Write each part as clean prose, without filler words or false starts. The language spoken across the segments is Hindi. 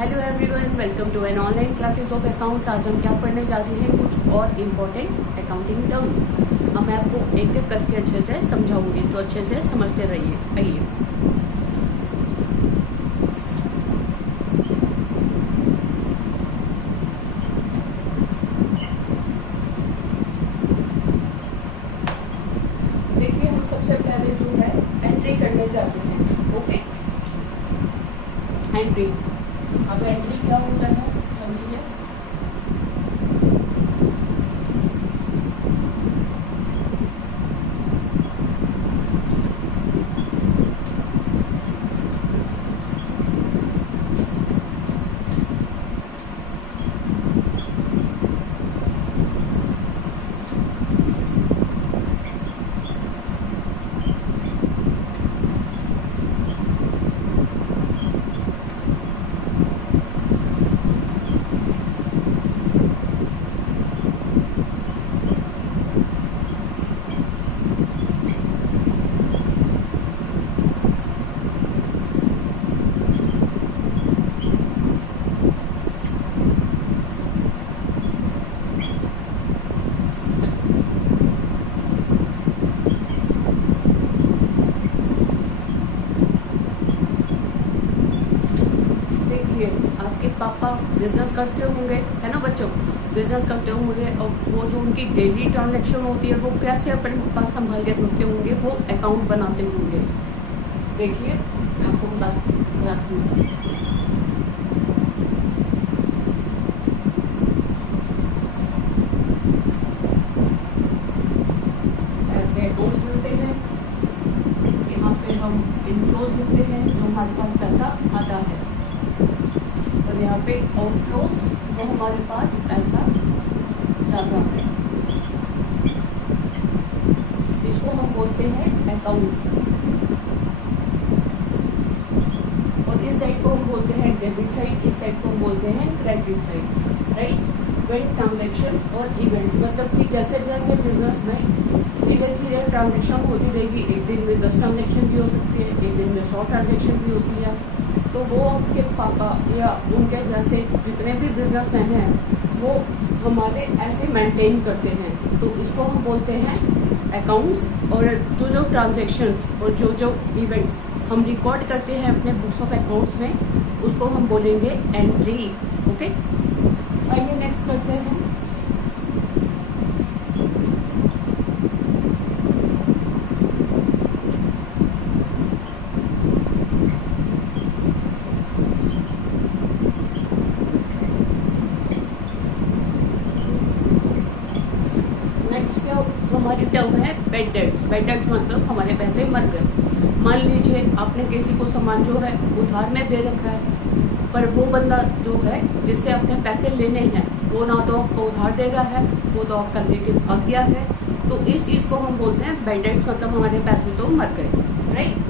Hello everyone, welcome to an online classes of accounts. आज हम क्या पढ़ने जा रहे हैं, कुछ और इम्पोर्टेंट अकाउंटिंग टर्म्स। अब मैं आपको एक एक करके अच्छे से समझाऊंगी, तो अच्छे से समझते रहिए। आइए, देखिए हम सबसे पहले जो है एंट्री करने जाते हैं। Okay, entry. अब एंट्री क्या होता है समझिए। आपके पापा बिजनेस करते होंगे, है ना बच्चों, बिजनेस करते होंगे, और वो जो उनकी डेली ट्रांजैक्शन होती है वो कैसे अपने पास संभाल के रखते होंगे, वो अकाउंट बनाते होंगे। देखिए मैं आपको बताती हूँ। ऐसे अकाउंट चलते हैं, यहाँ पे हम इनफ्लोज लिखते हैं जो हमारे पास पैसा आता है, और यहाँ पे आउटफ्लोज वो हमारे पास पैसा जाता है। इसको हम बोलते हैं अकाउंट, और इस साइड को हम बोलते हैं डेबिट साइड, इस साइड को हम बोलते हैं credit side, right. When transaction और इवेंट्स, मतलब कि जैसे जैसे बिजनेस में धीरे धीरे ट्रांजैक्शन होती रहेगी, एक दिन में 10 ट्रांजैक्शन भी हो सकती है, एक दिन में 100 ट्रांजैक्शन भी होती है, तो वो आपके पापा या उनके जैसे जितने भी बिजनेसमैन हैं वो हमारे ऐसे मेंटेन करते हैं, तो इसको हम बोलते हैं अकाउंट्स। और जो जो ट्रांजैक्शंस और जो जो इवेंट्स हम रिकॉर्ड करते हैं अपने बुक्स ऑफ अकाउंट्स में, उसको हम बोलेंगे एंट्री। ओके, आइए नेक्स्ट करते हैं। हमारी टर्म है बैड डेट्स। बैड डेट्स मतलब हमारे पैसे मर गए। मान लीजिए आपने किसी को सामान जो है उधार में दे रखा है, पर वो बंदा जो है जिससे आपने पैसे लेने हैं वो ना तो आपको उधार दे रहा है, वो तो आपका लेके भाग गया है, तो इस चीज़ को हम बोलते हैं बैड डेट्स, मतलब हमारे पैसे तो मर गए, राइट।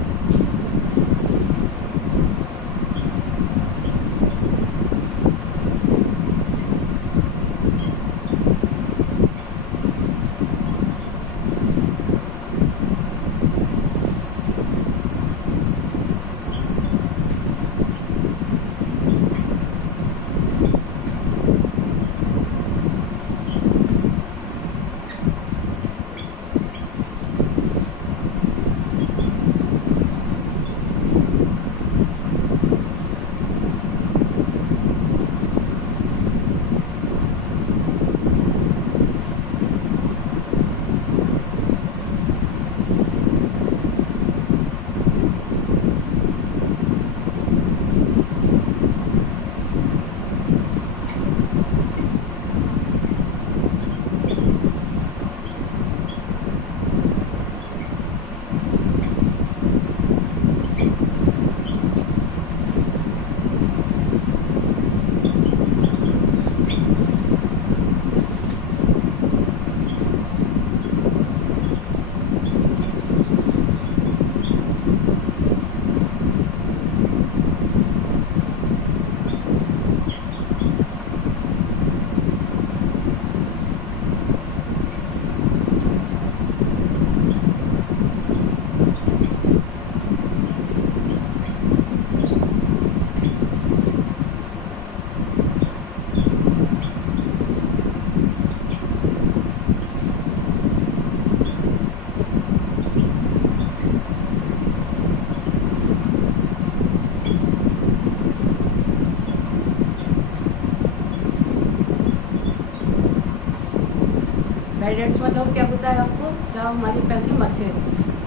बैड डेट्स मतलब क्या पता है आपको, जहाँ हमारे पैसे मर गए।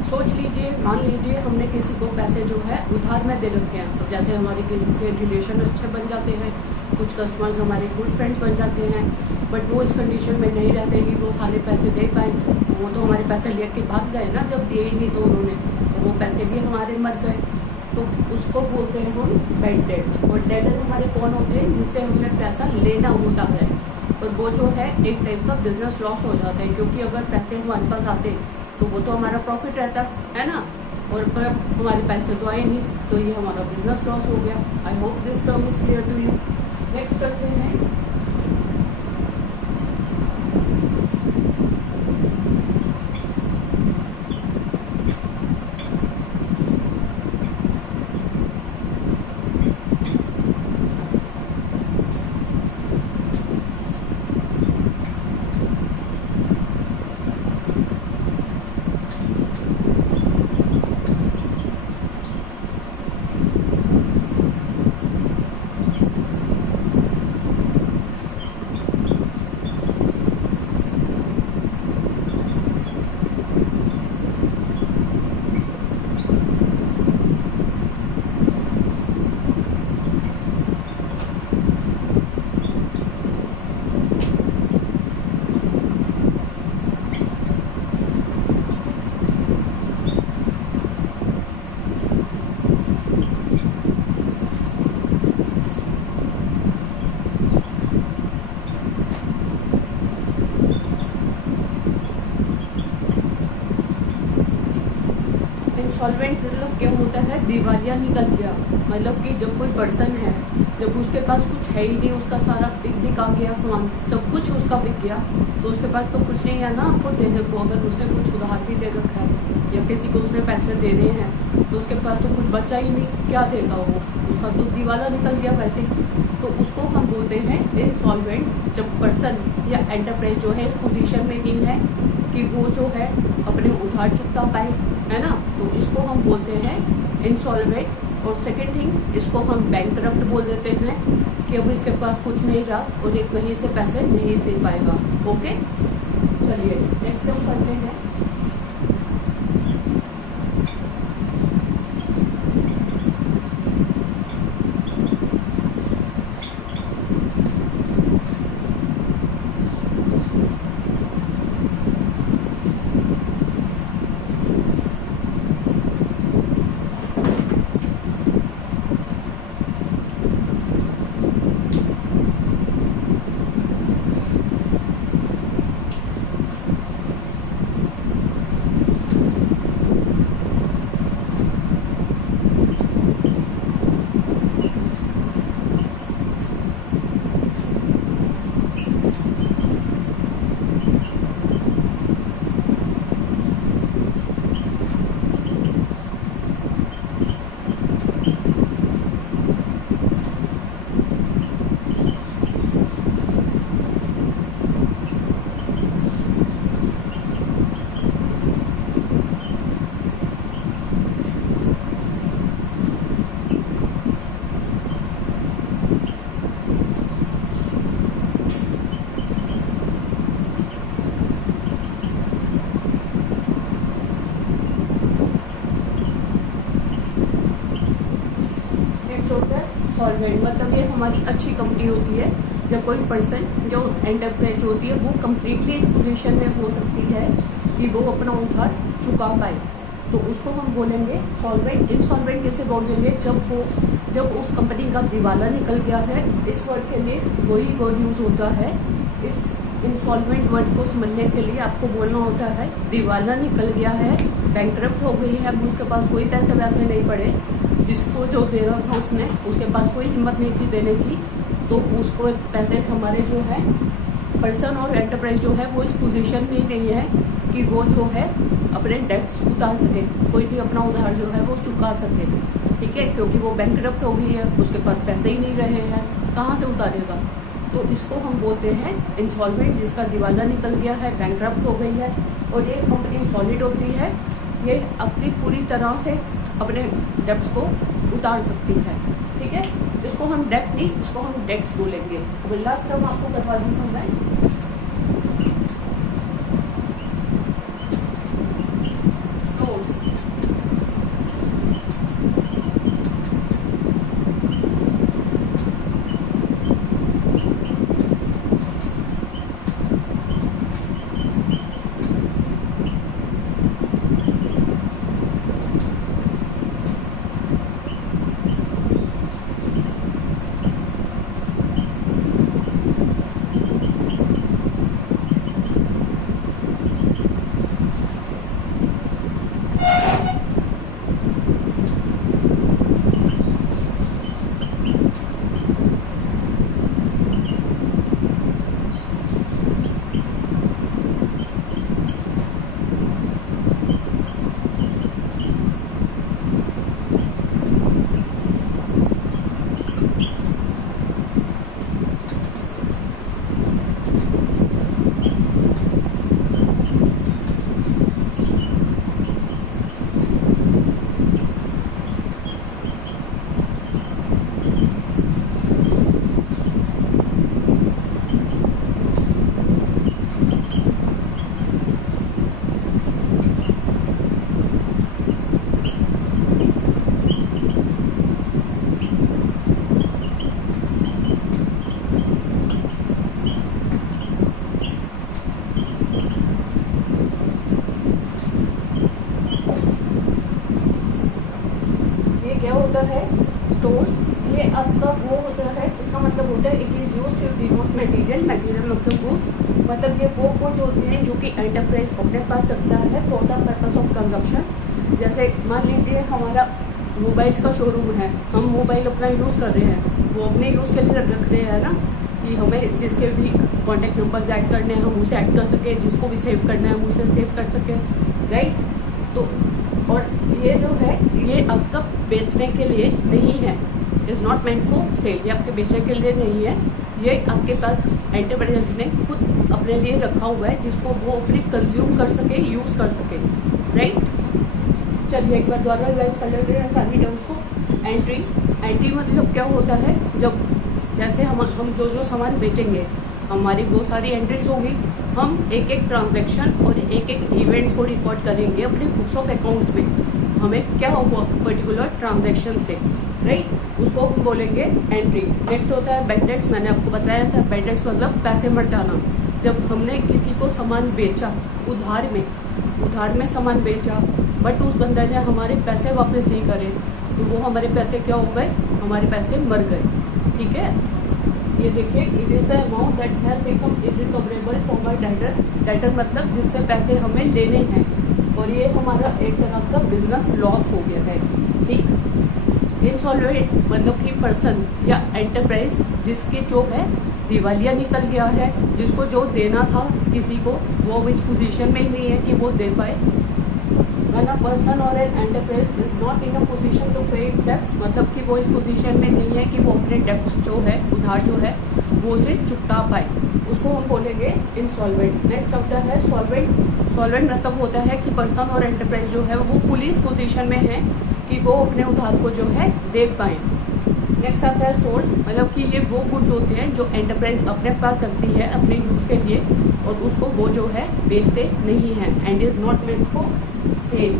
सोच लीजिए, मान लीजिए हमने किसी को पैसे जो है उधार में दे रखे हैं। तो जैसे हमारे किसी से रिलेशन अच्छे बन जाते हैं, कुछ कस्टमर्स हमारे गुड फ्रेंड्स बन जाते हैं, बट वो इस कंडीशन में नहीं रहते कि वो सारे पैसे दे पाए। वो तो हमारे पैसे लेके भाग गए ना, जब दिए ही नहीं तो उन्होंने, तो वो पैसे भी हमारे मर गए। तो उसको बोलते हैं हम बैड डेट्स। और डेटर हमारे कौन होते हैं, जिससे हमें पैसा लेना होता है, और वो जो है एक टाइप का बिजनेस लॉस हो जाता है। क्योंकि अगर पैसे हमारे पास आते तो वो तो हमारा प्रॉफिट रहता है ना, और पर हमारे पैसे तो आए नहीं, तो ये हमारा बिजनेस लॉस हो गया। I hope this term is clear to you. Next करते हैं इंसॉल्वेंट मतलब क्या होता है, दिवालिया निकल गया। मतलब कि जब कोई पर्सन है, जब उसके पास कुछ है ही नहीं, उसका सारा बिक आ गया, सामान सब कुछ उसका बिक गया, तो उसके पास तो कुछ नहीं है ना आपको देने को। अगर उसने कुछ उधार भी दे रखा है या किसी को उसने पैसे देने हैं, तो उसके पास तो कुछ बचा ही नहीं, क्या देगा वो, उसका तो दिवाला निकल गया वैसे। तो उसको हम बोलते हैं इंसॉल्वेंट, जब पर्सन या एंटरप्राइज जो है इस पोजीशन में नहीं है कि वो जो है अपने उधार चुकता पाए, है ना, तो इसको हम बोलते हैं इंसॉल्वेंट। और सेकंड थिंग, इसको हम बैंकरप्ट बोल देते हैं कि अब इसके पास कुछ नहीं रहा और ये कहीं से पैसे नहीं दे पाएगा। ओके, चलिए नेक्स्ट हम करते हैं सॉल्वेंट। मतलब ये हमारी अच्छी कंपनी होती है जब कोई पर्सन जो एंटरप्राइज होती है वो कम्प्लीटली इस पोजीशन में हो सकती है कि वो अपना उधार चुका पाए, तो उसको हम बोलेंगे सॉल्वेंट। इंसॉल्वेंट कैसे बोल देंगे, जब उस कंपनी का दिवाला निकल गया है। इस वर्ड के लिए वही वर्ड यूज़ होता है। इस इंसॉल्वेंट वर्ड को समझने के लिए आपको बोलना होता है दिवाला निकल गया है, बैंकरप्ट हो गई है, अब उसके पास कोई पैसे वैसे नहीं पड़े, जिसको जो दे रहा था उसने, उसके पास कोई हिम्मत नहीं थी देने की, तो उसको पैसे हमारे जो है पर्सन और एंटरप्राइज जो है वो इस पोजीशन में ही नहीं है कि वो जो है अपने डेट्स उतार सके, कोई भी अपना उधार जो है वो चुका सके, ठीक है, क्योंकि वो बैंकरप्ट हो गई है, उसके पास पैसे ही नहीं रहे हैं, कहाँ से उतारेगा। तो इसको हम बोलते हैं इंसॉल्वेंट, जिसका दिवाला निकल गया है, बैंकरप्ट हो गई है। और ये कंपनी सॉलिड होती है, ये अपनी पूरी तरह से अपने डेट्स को उतार सकती है, ठीक है। इसको हम डेट नहीं, इसको हम डेट्स बोलेंगे। लास्ट टर्म आपको करवा दी हूँ मैं। मतलब होता है it is used to denote material, material मतलब गुड्स, मतलब ये वो गुड्स होते हैं जो कि एंटरप्राइज अपने पास रखता है for the purpose of consumption. जैसे मान लीजिए हमारा मोबाइल्स का शोरूम है, हम मोबाइल अपना यूज़ कर रहे हैं, वो अपने यूज़ के लिए रख रहे हैं ना, कि हमें जिसके भी कॉन्टैक्ट नंबर्स ऐड करने हैं हम उसे ऐड कर सकें, जिसको भी सेव करना है हम उसे सेव कर सकें, राइट। तो और ये जो है ये आपका बेचने के लिए नहीं है, is not meant for sale, ये आपके बेचने के लिए नहीं है, ये आपके पास एंटरप्राइज ने खुद अपने लिए रखा हुआ है जिसको वो अपने कंज्यूम कर सके, यूज़ कर सके, राइट। चलिए एक बार दोबारा रिवाइज कर लेते हैं सारी टर्म्स को। एंट्री मतलब क्या होता है, जब जैसे हम जो सामान बेचेंगे हमारी वो सारी एंट्रीज होंगी, हम एक एक ट्रांजैक्शन और एक एक इवेंट्स को रिकॉर्ड करेंगे अपने बुक्स ऑफ अकाउंट्स में, हमें क्या होगा पर्टिकुलर ट्रांजैक्शन से, राइट, उसको हम बोलेंगे एंट्री। नेक्स्ट होता है बैड डेट्स, मैंने आपको बताया था बैड डेट्स मतलब पैसे मर जाना। जब हमने किसी को सामान बेचा उधार में सामान बेचा, बट उस बंदे ने हमारे पैसे वापस नहीं करे, तो वो हमारे पैसे क्या हो गए, हमारे पैसे मर गए, ठीक है। ये देखिए, it is the amount that has become irrecoverable from a debtor, debtor मतलब जिससे पैसे हमें लेने हैं, और ये हमारा एक तरह का बिजनेस लॉस हो गया है, ठीक। इंसॉल्वेंट मतलब कि पर्सन या एंटरप्राइज जिसकी जो है दिवालिया निकल गया है, जिसको जो देना था किसी को वो इस पोजीशन में ही नहीं है कि वो दे पाए। When a person or an enterprise is not in a position to pay its debts, मतलब कि वो इस पोजीशन में नहीं है कि वो अपने डेब्ट्स जो है उधार जो है वो उसे चुका पाए, उसको हम बोलेंगे इंसॉल्वेंट। नेक्स्ट आता है सॉल्वेंट। सॉल्वेंट मतलब होता है कि पर्सन और एंटरप्राइज जो है वो फुली इस पोजीशन में है कि वो अपने उधार को जो है दे पाए। नेक्स्ट आता है स्टोर्स, मतलब कि ये वो गुड्स होते हैं जो एंटरप्राइज अपने पास रखती है अपने यूज़ के लिए, और उसको वो जो है बेचते नहीं है, and is not meant for sale.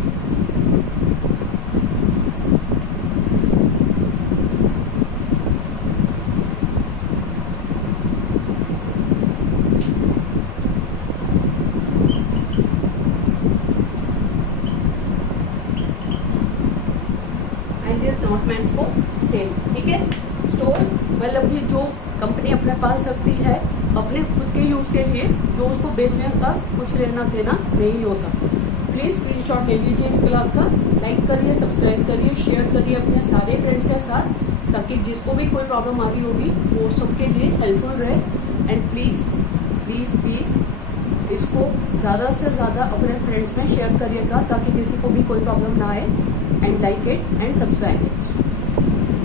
And is not meant for sale, ठीक है। स्टोर्स मतलब कि जो कंपनी अपने पास रखती है अपने खुद के यूज़ के लिए, जो उसको बेचने का कुछ लेना देना नहीं होता। प्लीज़ स्क्रीनशॉट ले लीजिए इस क्लास का, लाइक करिए, सब्सक्राइब करिए, शेयर करिए अपने सारे फ्रेंड्स के साथ, ताकि जिसको भी कोई प्रॉब्लम आ रही होगी वो सबके लिए हेल्पफुल रहे। एंड प्लीज़ प्लीज़ प्लीज़ इसको ज़्यादा से ज़्यादा अपने फ्रेंड्स में शेयर करिएगा ताकि किसी को भी कोई प्रॉब्लम ना आए। And like it and subscribe it.